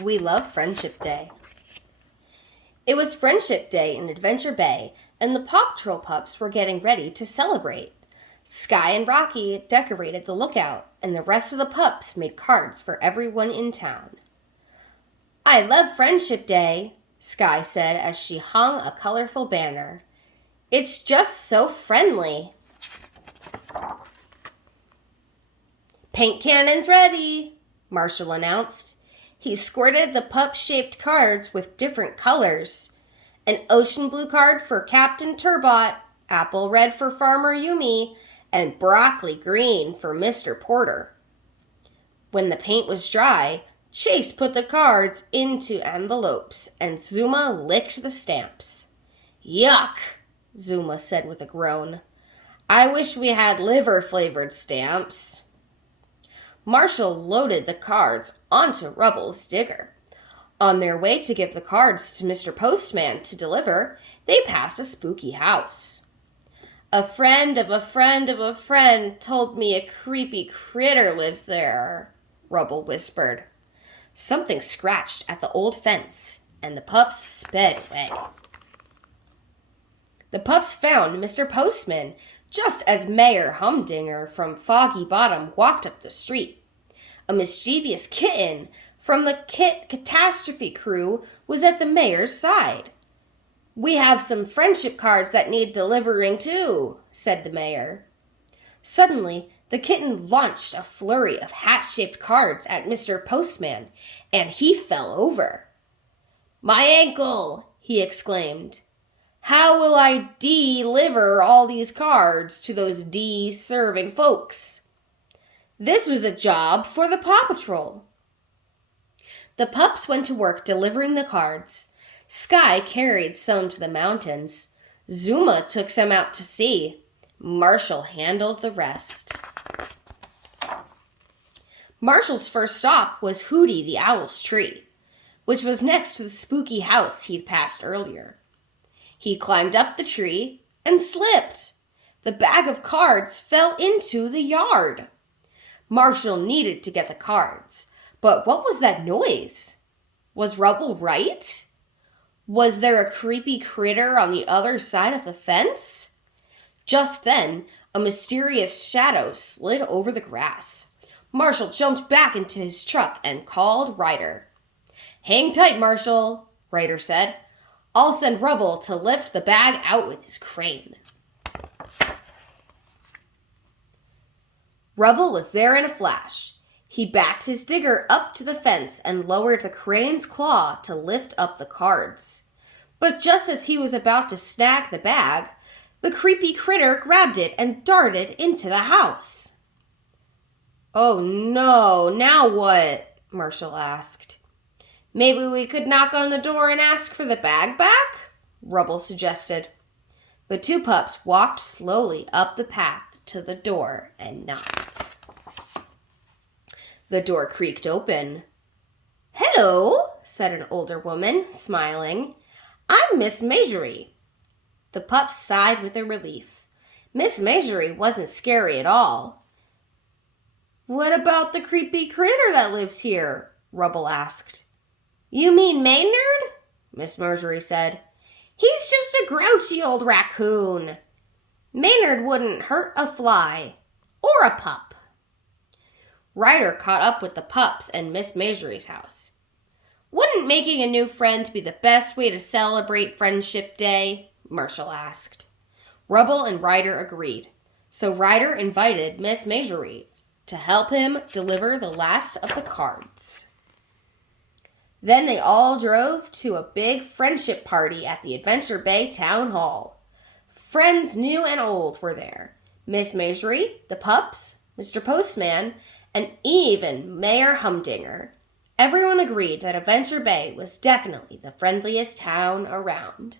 We love Friendship Day. It was Friendship Day in Adventure Bay, and the Paw Patrol pups were getting ready to celebrate. Sky and Rocky decorated the lookout, and the rest of the pups made cards for everyone in town. I love Friendship Day, Sky said as she hung a colorful banner. It's just so friendly. Paint cannons ready, Marshall announced. He squirted the pup-shaped cards with different colors. An ocean blue card for Captain Turbot, apple red for Farmer Yumi, and broccoli green for Mr. Porter. When the paint was dry, Chase put the cards into envelopes, and Zuma licked the stamps. Yuck, Zuma said with a groan. I wish we had liver-flavored stamps. Marshall loaded the cards onto Rubble's digger. On their way to give the cards to Mr. Postman to deliver, they passed a spooky house. A friend of a friend of a friend told me a creepy critter lives there, Rubble whispered. Something scratched at the old fence, and the pups sped away. The pups found Mr. Postman just as Mayor Humdinger from Foggy Bottom walked up the street. A mischievous kitten from the Catastrophe crew was at the mayor's side. We have some friendship cards that need delivering too, said the mayor. Suddenly, the kitten launched a flurry of hat-shaped cards at Mr. Postman, and he fell over. My ankle, he exclaimed. How will I deliver all these cards to those deserving folks? This was a job for the Paw Patrol. The pups went to work delivering the cards. Sky carried some to the mountains. Zuma took some out to sea. Marshall handled the rest. Marshall's first stop was Hooty the Owl's tree, which was next to the spooky house he'd passed earlier. He climbed up the tree and slipped. The bag of cards fell into the yard. Marshall needed to get the cards, but what was that noise? Was Rubble right? Was there a creepy critter on the other side of the fence? Just then, a mysterious shadow slid over the grass. Marshall jumped back into his truck and called Ryder. Hang tight, Marshall, Ryder said. I'll send Rubble to lift the bag out with his crane. Rubble was there in a flash. He backed his digger up to the fence and lowered the crane's claw to lift up the cards. But just as he was about to snag the bag, the creepy critter grabbed it and darted into the house. Oh no, now what? Marshall asked. Maybe we could knock on the door and ask for the bag back? Rubble suggested. The two pups walked slowly up the path to the door and knocked. The door creaked open. Hello, said an older woman, smiling. I'm Miss Majorie. The pups sighed with relief. Miss Majorie wasn't scary at all. What about the creepy critter that lives here? Rubble asked. You mean Maynard? Miss Marjorie said. He's just a grouchy old raccoon. Maynard wouldn't hurt a fly or a pup. Ryder caught up with the pups and Miss Marjorie's house. Wouldn't making a new friend be the best way to celebrate Friendship Day? Marshall asked. Rubble and Ryder agreed, so Ryder invited Miss Marjorie to help him deliver the last of the cards. Then they all drove to a big friendship party at the Adventure Bay Town Hall. Friends new and old were there. Miss Majorie, the pups, Mr. Postman, and even Mayor Humdinger. Everyone agreed that Adventure Bay was definitely the friendliest town around.